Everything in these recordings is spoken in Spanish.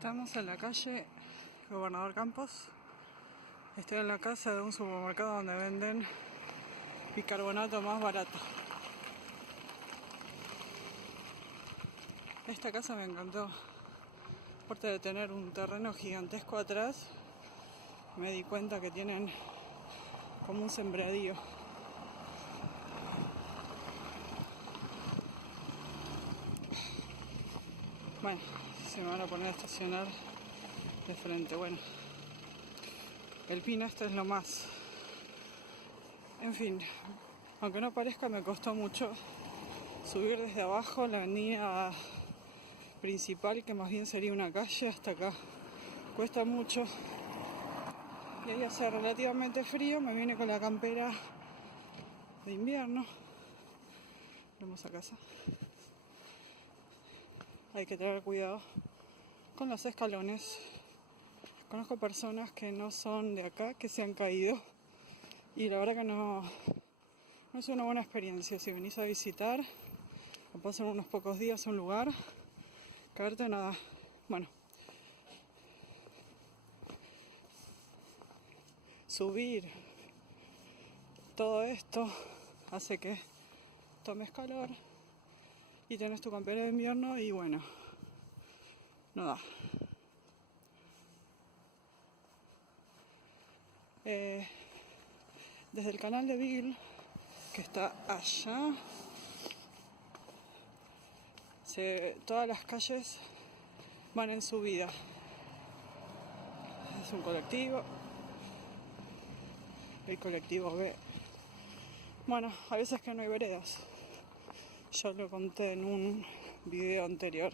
Estamos en la calle Gobernador Campos. Estoy en la casa de un supermercado donde venden bicarbonato más barato. Esta casa me encantó. Aparte de tener un terreno gigantesco atrás, me di cuenta que tienen como un sembradío. Bueno, se me van a poner a estacionar de frente. Bueno, el pino este es lo más. En fin, aunque no parezca, me costó mucho subir desde abajo la avenida principal, que más bien sería una calle, hasta acá. Cuesta mucho. Y ahí hace relativamente frío, me vine con la campera de invierno. Vamos a casa. Hay que tener cuidado con los escalones. Conozco personas que no son de acá, que se han caído, y la verdad que no es una buena experiencia. Si venís a visitar o pasan unos pocos días a un lugar, caerte nada. Bueno, subir todo esto hace que tomes calor y tenés tu campera de invierno y bueno, no da. Desde el canal de Beagle, que está allá, todas las calles van en subida. Es un colectivo, el colectivo B. Bueno, a veces que no hay veredas. Ya lo conté en un video anterior.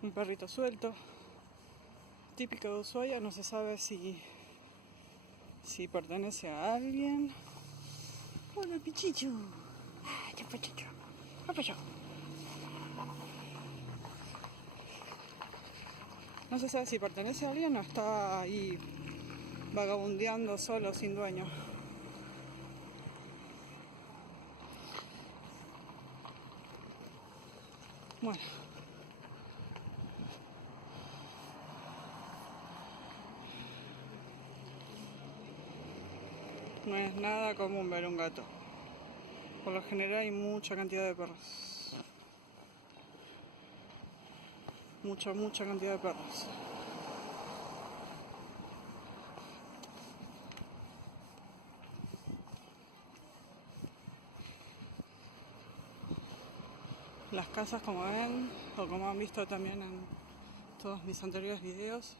Un perrito suelto, típico de Ushuaia, no se sabe si pertenece a alguien. Hola, pichicho. Ay, pichicho. No se sabe si pertenece a alguien o está ahí vagabundeando solo, sin dueño. Bueno. No es nada común ver un gato. Por lo general hay mucha cantidad de perros. Mucha cantidad de perros. Las casas, como ven, o como han visto también en todos mis anteriores videos,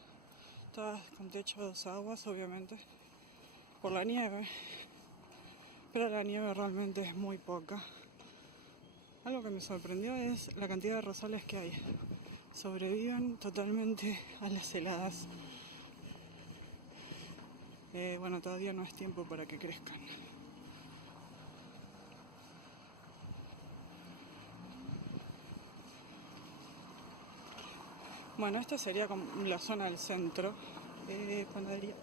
todas con techo de 2 aguas, obviamente, por la nieve. Pero la nieve realmente es muy poca. Algo que me sorprendió es la cantidad de rosales que hay. Sobreviven totalmente a las heladas. Bueno, todavía no es tiempo para que crezcan. Bueno, esta sería como la zona del centro. Panadería.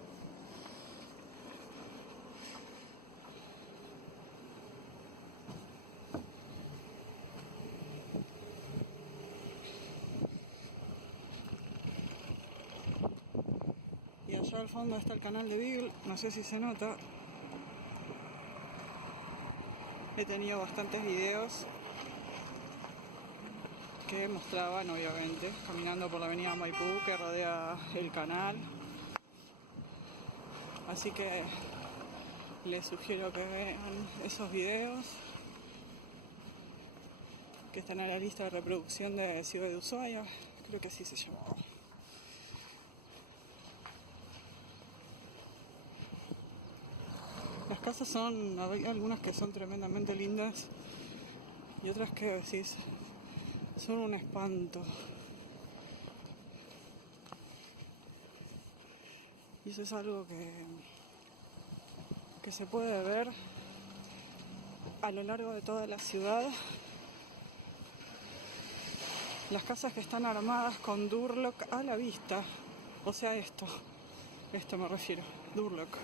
Y allá al fondo está el canal de Beagle, no sé si se nota. He tenido bastantes videos que mostraban, obviamente, caminando por la avenida Maipú que rodea el canal. Así que les sugiero que vean esos videos que están en la lista de reproducción de Ciudad de Ushuaia, creo que así se llamaba. Las casas hay algunas que son tremendamente lindas y otras que decís, son un espanto. Y eso es algo que se puede ver a lo largo de toda la ciudad. Las casas que están armadas con Durlock a la vista. O sea, esto me refiero, Durlock.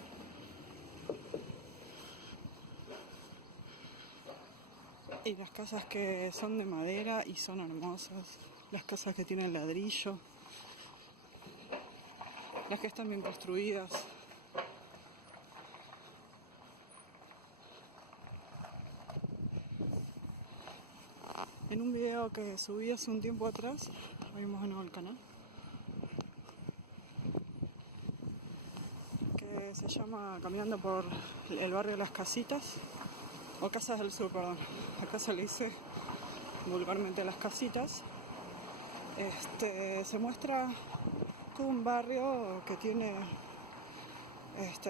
Y las casas que son de madera y son hermosas. las casas que tienen ladrillo, las que están bien construidas. En un video que subí hace un tiempo atrás, lo vimos en el canal, que se llama Caminando por el barrio de las Casitas, o Casas del Sur, perdón. Acá se le dice vulgarmente Las Casitas. Se muestra todo un barrio que tiene,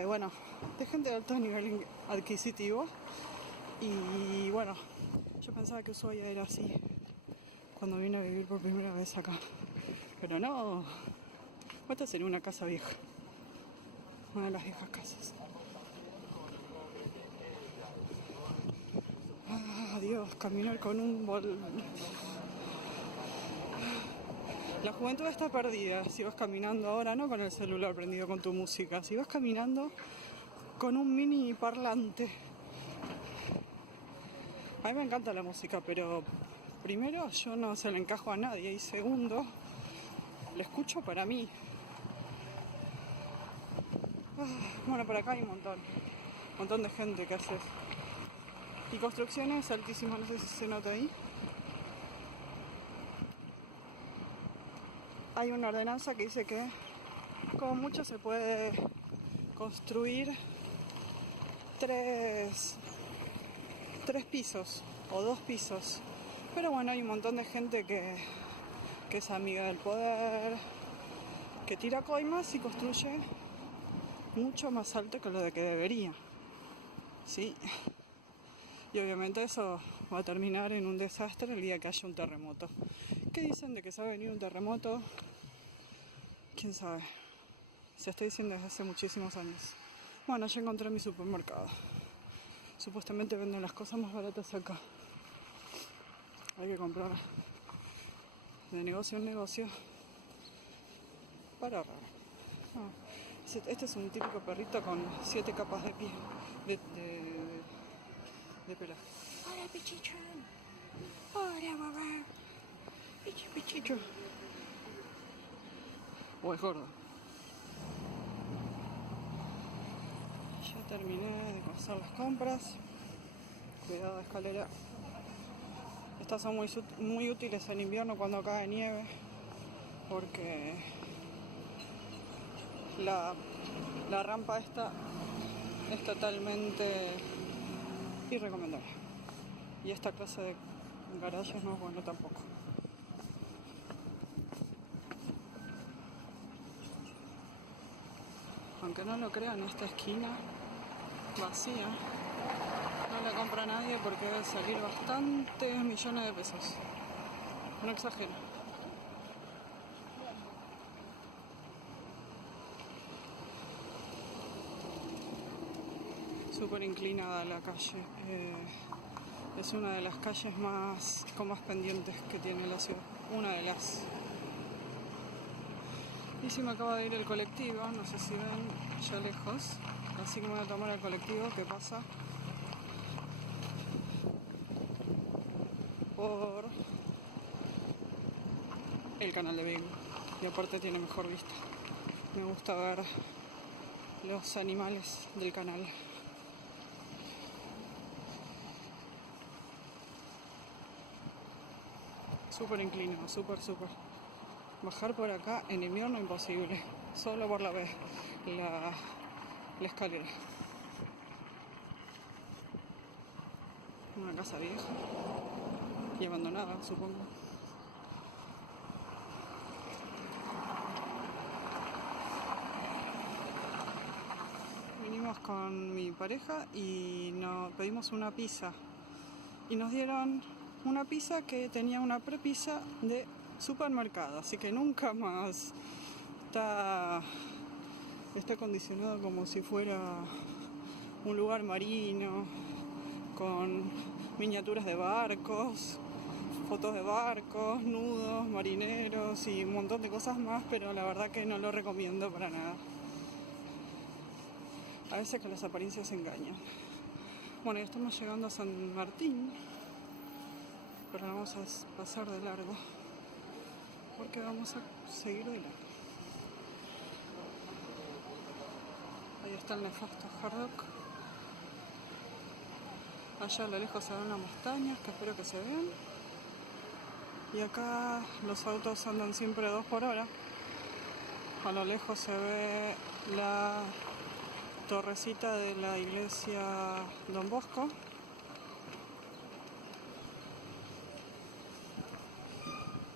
bueno, de gente de alto nivel adquisitivo. Y bueno, yo pensaba que Ushuaia era así cuando vine a vivir por primera vez acá, pero no. Esta sería una casa vieja, una de las viejas casas. Ah, Dios, caminar con un La juventud está perdida si vas caminando ahora, no con el celular prendido con tu música, si vas caminando con un mini parlante. A mí me encanta la música, pero primero yo no se la encajo a nadie y segundo, la escucho para mí. Bueno, por acá hay un montón de gente que hace. Y construcciones altísimas, no sé si se nota ahí. Hay una ordenanza que dice que como mucho se puede construir tres pisos o 2 pisos. Pero bueno, hay un montón de gente que es amiga del poder, que tira coimas y construye mucho más alto que lo de que debería. Sí. Y obviamente eso va a terminar en un desastre el día que haya un terremoto. ¿Qué dicen de que se va a venir un terremoto? ¿Quién sabe? Se está diciendo desde hace muchísimos años. Bueno, ya encontré mi supermercado. Supuestamente venden las cosas más baratas acá. Hay que comprar de negocio en negocio para ahorrar. Este es un típico perrito con 7 capas de piel, de pelaje. Hola, pichicho. Hola, mamá. Pichicho. O es gordo. Ya terminé de pasar las compras. Cuidado de escalera. Estas son muy útiles en invierno cuando cae nieve, porque la rampa esta es totalmente irrecomendable. Y esta clase de garajes no es bueno tampoco. Aunque no lo crean, esta esquina vacía no la compra nadie porque debe salir bastantes millones de pesos. No exagero. Súper inclinada la calle. Es una de las calles con más pendientes que tiene la ciudad. Una de las. Y si me acaba de ir el colectivo, no sé si ven ya lejos. Así que me voy a tomar el colectivo que pasa por el canal de Beagle. Y aparte tiene mejor vista. Me gusta ver los animales del canal. Súper inclinado, súper. Bajar por acá en invierno imposible. Solo por la escalera. Una casa vieja y abandonada, supongo. Vinimos con mi pareja y nos pedimos una pizza. Y nos dieron una pizza que tenía una prepizza de supermercado, así que nunca más está condicionado como si fuera un lugar marino con miniaturas de barcos, fotos de barcos, nudos, marineros y un montón de cosas más, pero la verdad que no lo recomiendo para nada. A veces que las apariencias engañan. Bueno, ya estamos llegando a San Martín, pero vamos a pasar de largo. porque vamos a seguir de largo. Ahí está el nefasto Hard Rock. Allá a lo lejos se ven las montañas, que espero que se vean. Y acá los autos andan siempre 2 por hora. A lo lejos se ve la torrecita de la iglesia Don Bosco.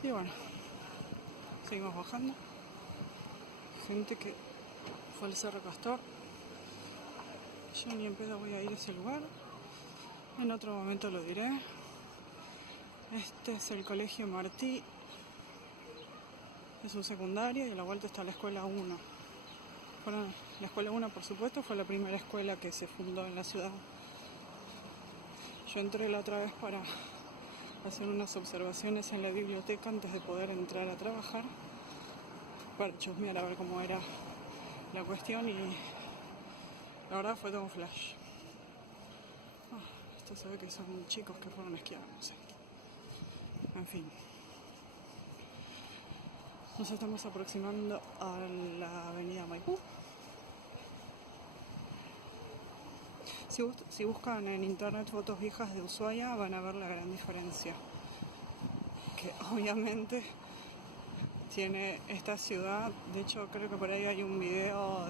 Y bueno, seguimos bajando. Gente que fue al Cerro Castor. Yo ni en pedo voy a ir a ese lugar. En otro momento lo diré. Este es el Colegio Martí. Es un secundario y a la vuelta está la Escuela 1. Bueno, la Escuela 1, por supuesto, fue la primera escuela que se fundó en la ciudad. Yo entré la otra vez para hacer unas observaciones en la biblioteca antes de poder entrar a trabajar, para chusmear a ver cómo era la cuestión, y la verdad fue todo un flash. Esto se ve que son chicos que fueron a esquiar, no sé. En fin. Nos estamos aproximando a la avenida Maipú. Si buscan en internet fotos viejas de Ushuaia van a ver la gran diferencia que obviamente tiene esta ciudad. De hecho creo que por ahí hay un video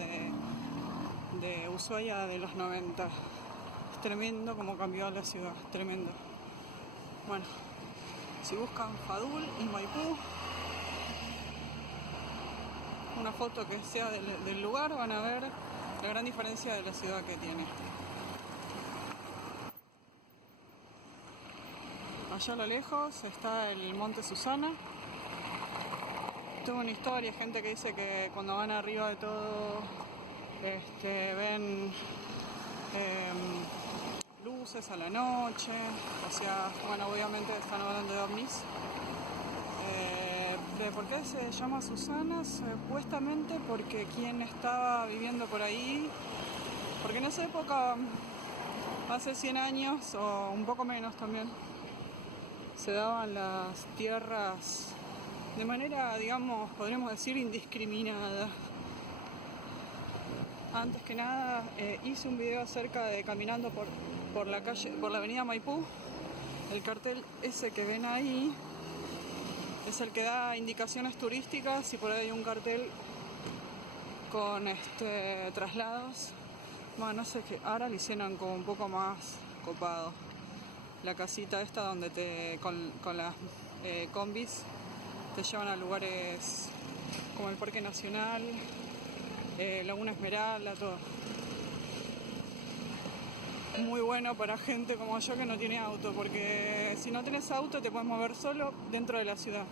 de Ushuaia de los 90. Es tremendo como cambió la ciudad, tremendo. Bueno, si buscan Fadul y Maipú, una foto que sea del lugar, van a ver la gran diferencia de la ciudad que tiene. Allá a lo lejos está el Monte Susana. Tuve una historia, gente que dice que cuando van arriba de todo ven luces a la noche. O sea, bueno, obviamente están hablando de ovnis. ¿De por qué se llama Susana? Supuestamente porque quien estaba viviendo por ahí, porque en esa época, hace 100 años o un poco menos también, se daban las tierras de manera, digamos, podríamos decir, indiscriminada. Antes que nada, hice un video acerca de caminando por la calle, por la avenida Maipú. El cartel ese que ven ahí es el que da indicaciones turísticas, y por ahí hay un cartel con traslados. Bueno, no sé, que ahora lo hicieron como un poco más copado. La casita esta donde con las combis te llevan a lugares como el Parque Nacional, Laguna Esmeralda, todo. Muy bueno para gente como yo que no tiene auto, porque si no tienes auto te puedes mover solo dentro de la ciudad.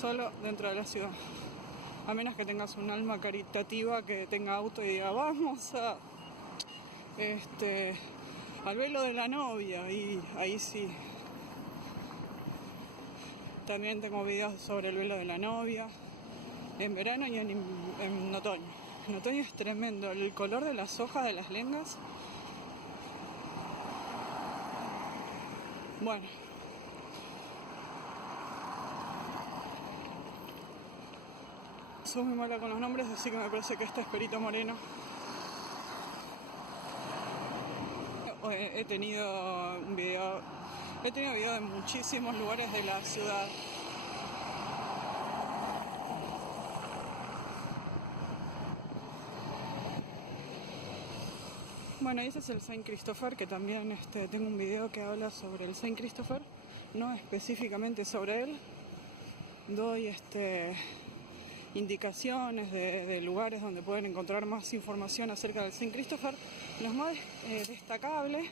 Solo dentro de la ciudad. A menos que tengas un alma caritativa que tenga auto y diga, vamos al velo de la novia, y ahí sí. También tengo videos sobre el velo de la novia, en verano y en otoño. En otoño es tremendo, el color de las hojas de las lengas. Bueno. Soy muy mala con los nombres, así que me parece que este es Perito Moreno. He tenido video de muchísimos lugares de la ciudad. Bueno, y ese es el Saint Christopher, que también tengo un video que habla sobre el Saint Christopher, no específicamente sobre él. Doy indicaciones de lugares donde pueden encontrar más información acerca del Saint Christopher. Lo más destacable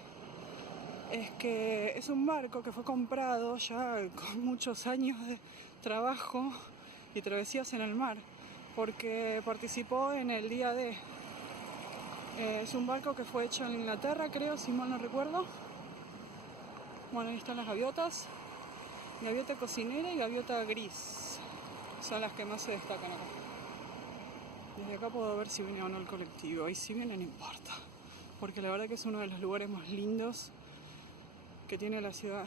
es que es un barco que fue comprado ya con muchos años de trabajo y travesías en el mar, porque participó en el día D. Es un barco que fue hecho en Inglaterra, creo, si mal no recuerdo. Bueno, ahí están las gaviotas. Gaviota cocinera y gaviota gris. Son las que más se destacan acá. Desde acá puedo ver si viene o no el colectivo. Y si viene no importa, porque la verdad que es uno de los lugares más lindos que tiene la ciudad.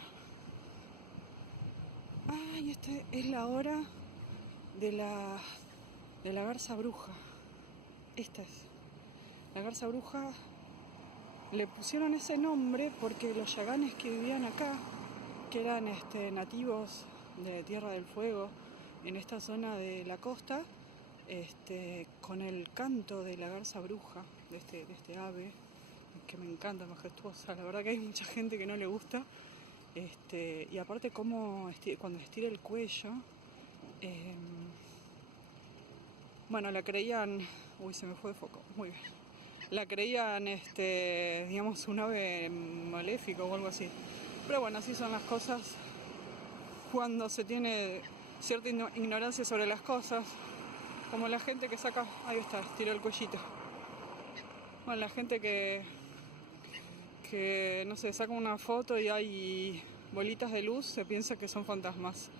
Ay, esta es la hora de la garza bruja. Esta es. La garza bruja le pusieron ese nombre porque los yaganes que vivían acá, que eran nativos de Tierra del Fuego, en esta zona de la costa, con el canto de la garza bruja, de este ave, que me encanta, majestuosa. La verdad que hay mucha gente que no le gusta. Y aparte como cuando estira el cuello, bueno, la creían, uy, se me fue de foco, muy bien, la creían, digamos, un ave maléfico o algo así. Pero bueno, así son las cosas cuando se tiene cierta ignorancia sobre las cosas, como la gente que saca, ahí está, estiró el cuellito. Bueno, la gente que no sé, saca una foto y hay bolitas de luz, se piensa que son fantasmas.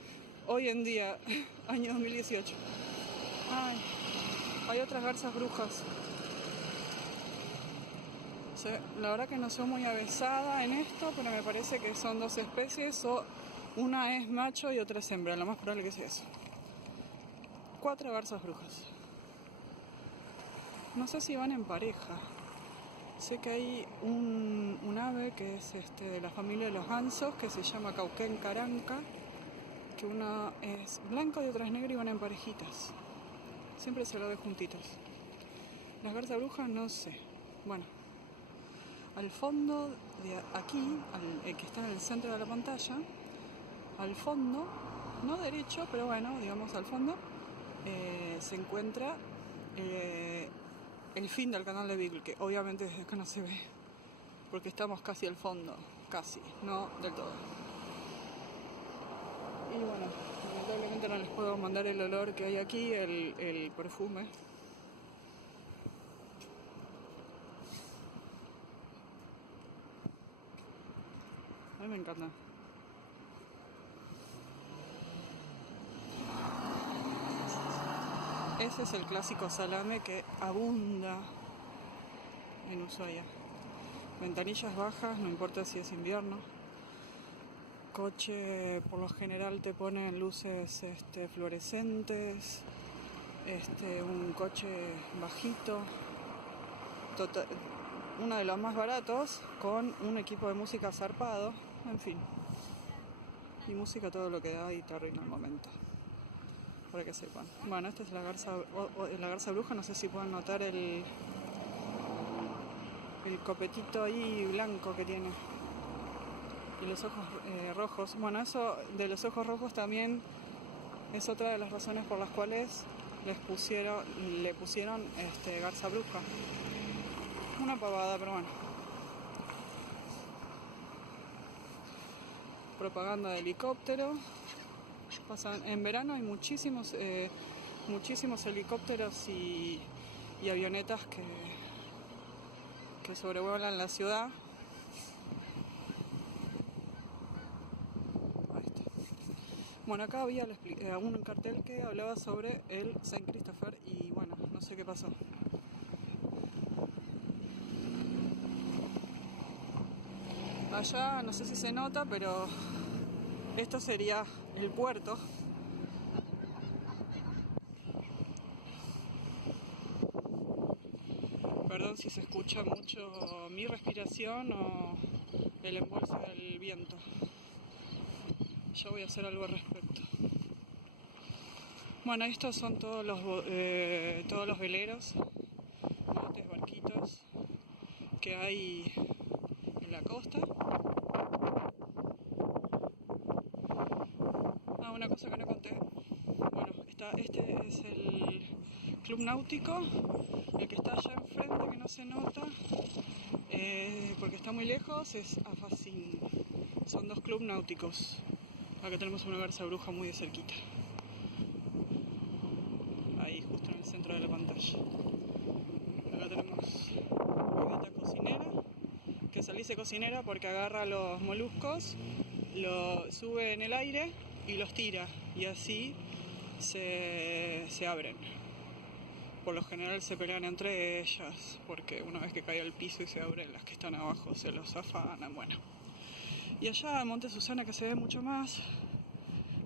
Hoy en día, año 2018. Ay, hay otras garzas brujas. La verdad que no soy muy avesada en esto, pero me parece que son dos especies, o una es macho y otra es hembra, lo más probable que sea eso. 4 garzas brujas. No sé si van en pareja. Sé que hay un ave que es de la familia de los gansos, que se llama Cauquén caranca, que una es blanca y otra es negra y van en parejitas. Siempre se lo ve juntitos. Las garzas brujas no sé. Bueno, al fondo de aquí, el que está en el centro de la pantalla, al fondo, no derecho, pero bueno, digamos al fondo, se encuentra el fin del canal de Beagle, que obviamente desde acá no se ve, porque estamos casi al fondo, casi, no del todo. Y bueno, lamentablemente no les puedo mandar el olor que hay aquí, el perfume. A mí me encanta. Ese es el clásico salame que abunda en Ushuaia. Ventanillas bajas, no importa si es invierno. Coche, por lo general te ponen luces fluorescentes. Un coche bajito. Uno de los más baratos, con un equipo de música zarpado. En fin. Y música todo lo que da y te arruina el momento. Para que sepan. Bueno, esta es la garza bruja. No sé si pueden notar el copetito ahí blanco que tiene. Y los ojos rojos. Bueno, eso de los ojos rojos también es otra de las razones por las cuales le pusieron garza bruja. Una pavada, pero bueno. Propaganda de helicóptero. Pasan en verano, hay muchísimos helicópteros y avionetas que sobrevuelan la ciudad. Ahí está. Bueno, acá había un cartel que hablaba sobre el Saint Christopher y bueno, no sé qué pasó. Allá no sé si se nota, pero esto sería el puerto. Perdón si se escucha mucho mi respiración o el embolse del viento. Yo voy a hacer algo al respecto. Bueno, estos son todos los veleros, botes, barquitos que hay en la costa. Una cosa que no conté. Bueno, este es el club náutico, el que está allá enfrente que no se nota, porque está muy lejos, es Afacín. Son 2 clubes náuticos. Acá tenemos una garza bruja muy de cerquita. Ahí, justo en el centro de la pantalla. Acá tenemos Vivita cocinera, que se dice cocinera porque agarra los moluscos, lo sube en el aire y los tira, y así se abren. Por lo general se pelean entre ellas, porque una vez que cae al piso y se abren, las que están abajo se los afanan, bueno. Y allá en Monte Susana, que se ve mucho más,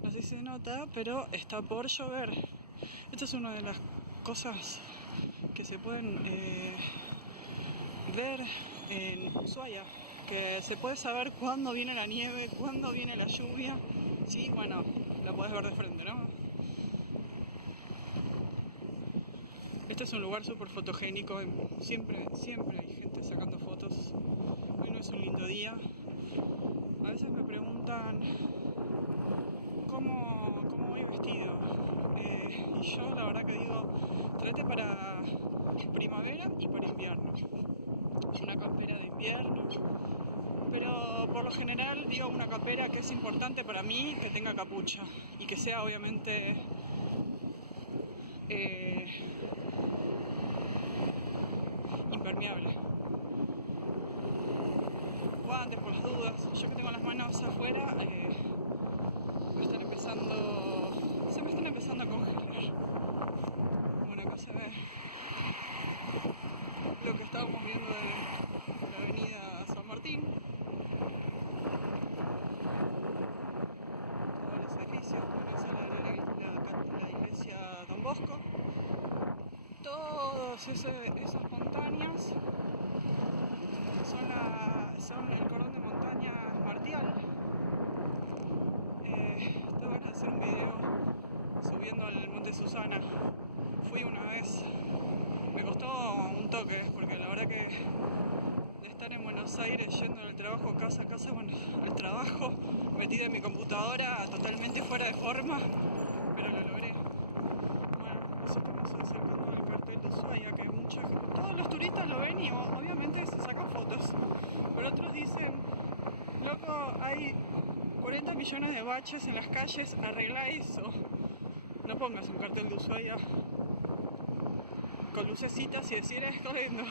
No sé si se nota, pero está por llover. Esta es una de las cosas que se pueden ver en Ushuaia, que se puede saber cuándo viene la nieve, cuándo viene la lluvia. Sí, bueno, la podés ver de frente, ¿no? Este es un lugar súper fotogénico, siempre hay gente sacando fotos. Hoy no es un lindo día. A veces me preguntan cómo voy vestido. Y yo la verdad que digo, trate para primavera y para invierno. Una campera de invierno, pero por lo general digo una campera que es importante para mí que tenga capucha y que sea obviamente impermeable. Guantes por las dudas. Yo que tengo las manos afuera se me están empezando a congelar. Bueno, acá se ve lo que estábamos viendo de la avenida San Martín. Todos los edificios, la iglesia Don Bosco. Todas esas montañas son el cordón de montaña Martial. Tengo ganas de hacer un video subiendo al Monte Susana. Fui una vez, me costó un toque, porque la verdad que de estar en Buenos Aires yendo del trabajo casa a casa, bueno, al trabajo, metida en mi computadora, totalmente fuera de forma, pero lo logré. Bueno, nos estamos acercando al cartel de Ushuaia, que todos los turistas lo ven y obviamente se sacan fotos, pero otros dicen, loco, hay 40 millones de baches en las calles, arregla eso. No pongas un cartel de Ushuaia con lucecitas y decir esto lindo.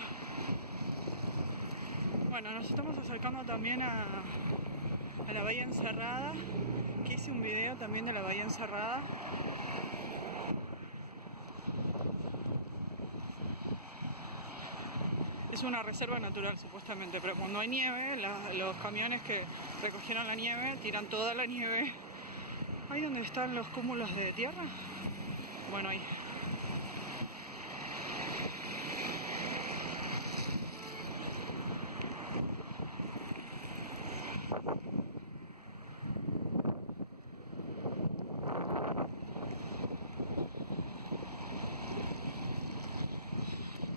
Bueno, nos estamos acercando también a la Bahía Encerrada, que hice un video también de la Bahía Encerrada. Es una reserva natural supuestamente, pero cuando hay nieve, los camiones que recogieron la nieve tiran toda la nieve. ¿Ahí donde están los cúmulos de tierra? Bueno, ahí.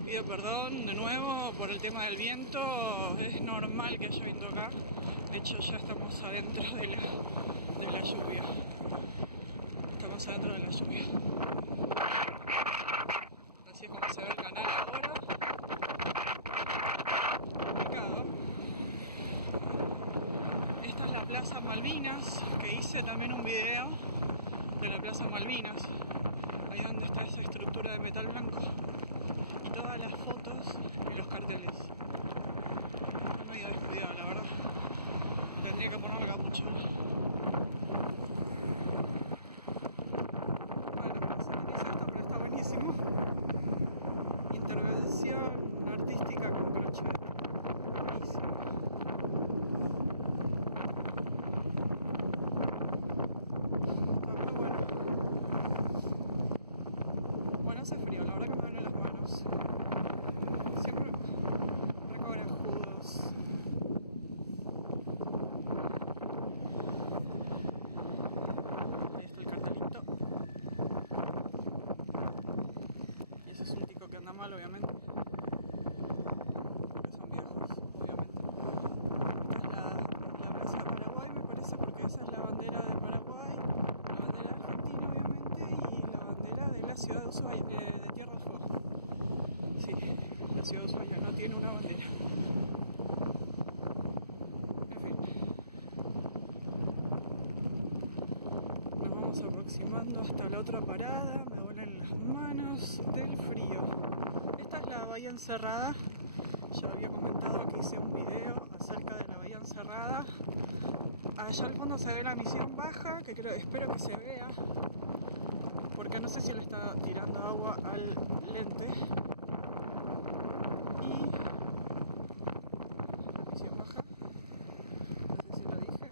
Pido perdón de nuevo por el tema del viento, es normal que haya viento acá, de hecho ya estamos adentro de la lluvia, así es como se ve el canal ahora, complicado. Esta es la Plaza Malvinas, que hice también un video de la Plaza Malvinas, ahí donde está esa estructura de metal blanco. Y todas las fotos y los carteles. Estoy medio descuidado, la verdad. Tendría que poner la capucha. Bueno, no sé qué es esto, pero está buenísimo. Intervención artística con crochet. Buenísimo. Está muy bueno. Bueno, hace frío, la verdad que me duelen las manos. Siempre recobrajudos. Ahí está el cartelito. Y ese es un tico que anda mal, obviamente. Porque son viejos, obviamente. Esta es la Plaza de Paraguay, me parece, porque esa es la bandera de Paraguay, la bandera de Argentina, obviamente, y la bandera de la ciudad de Ushuaia, de Tierra del Fuego. Sí, la ciudad de Ushuaia no tiene una bandera. En fin. Nos vamos aproximando hasta la otra parada. Me duelen las manos del frío. Esta es la Bahía Encerrada. Ya había comentado que hice un video acerca de la Bahía Encerrada. Allá al fondo se ve la Misión Baja, que espero que se vea, porque no sé si le está tirando agua al lente. Y Misión Baja, no sé si lo dije.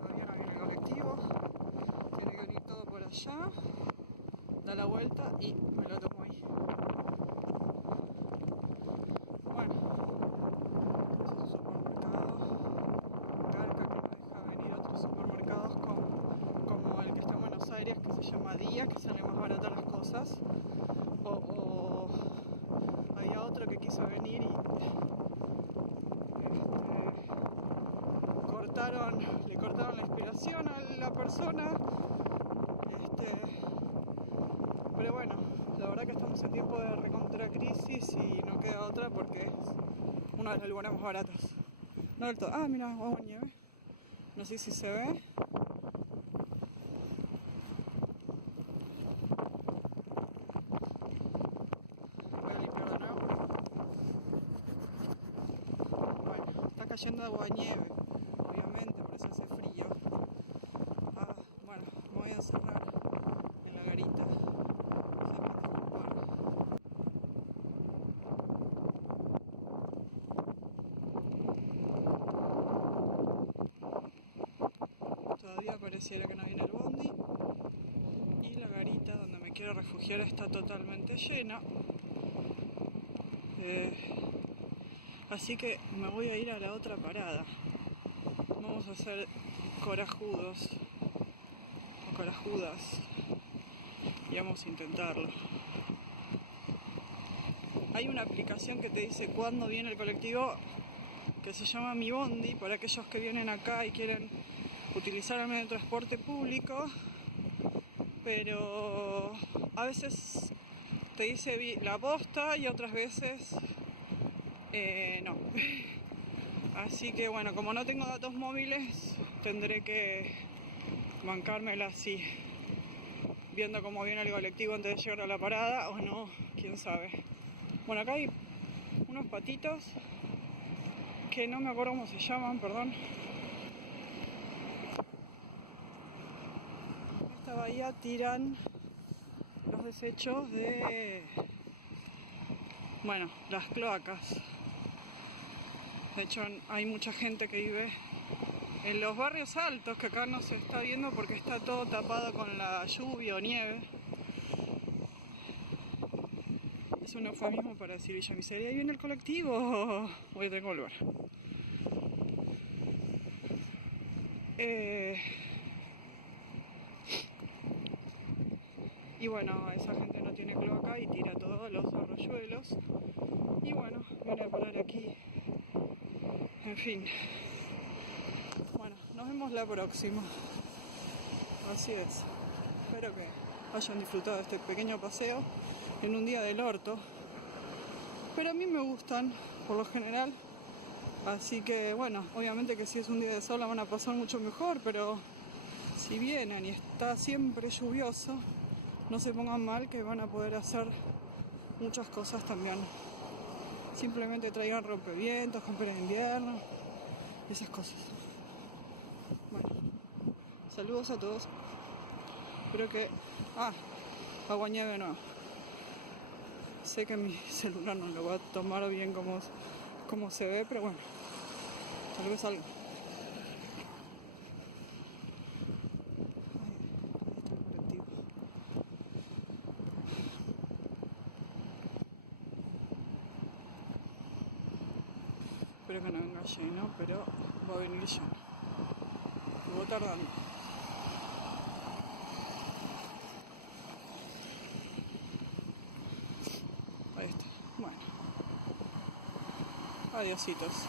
Todavía no viene el colectivo. allá, da la vuelta y me lo tomo ahí. Bueno, es un supermercado. Carca que me deja venir a otros supermercados como el que está en Buenos Aires, que se llama Día, que sale más baratas las cosas. O había otro que quiso venir y le cortaron la inspiración a la persona. Pero bueno, la verdad que estamos en tiempo de recontracrisis y no queda otra porque es uno de los lugares más baratos. No del todo. Ah, mira, agua nieve. No sé si se ve. Voy a limpiar de nuevo. Bueno, está cayendo agua nieve, obviamente, por eso hace frío. Ah, bueno, me voy a encerrar en la garita. Todavía pareciera que no viene el bondi y la garita donde me quiero refugiar está totalmente llena. Así que me voy a ir a la otra parada. Vamos a ser corajudos o corajudas y vamos a intentarlo. Hay una aplicación que te dice cuándo viene el colectivo que se llama Mi Bondi para aquellos que vienen acá y quieren utilizar el medio de transporte público, pero a veces te dice la posta y otras veces no. Así que bueno, como no tengo datos móviles, tendré que bancármela así, viendo cómo viene el colectivo antes de llegar a la parada o no, quién sabe. Bueno, acá hay unos patitos que no me acuerdo cómo se llaman, perdón. En esta bahía tiran los desechos de, bueno, las cloacas. De hecho, hay mucha gente que vive en los barrios altos, que acá no se está viendo porque está todo tapado con la lluvia o nieve. Es un eufemismo para decir Villa Miseria. Ahí viene el colectivo. Voy a tener que volver. Y bueno, esa gente no tiene cloaca y tira todos los arroyuelos. Y bueno, viene a parar aquí. En fin. Bueno, nos vemos la próxima. Así es. Espero que hayan disfrutado de este pequeño paseo en un día del orto. Pero a mí me gustan, por lo general. Así que bueno, obviamente que si es un día de sol la van a pasar mucho mejor, pero si vienen y está siempre lluvioso, no se pongan mal que van a poder hacer muchas cosas también. Simplemente traigan rompevientos, camperas de invierno, esas cosas. Bueno, saludos a todos. Espero que... agua nieve no. Sé que mi celular no lo va a tomar bien como se ve, pero bueno, tal vez algo. Espero que no venga lleno, pero va a venir lleno. Y voy tardando. Ahí está. Bueno. Adiositos.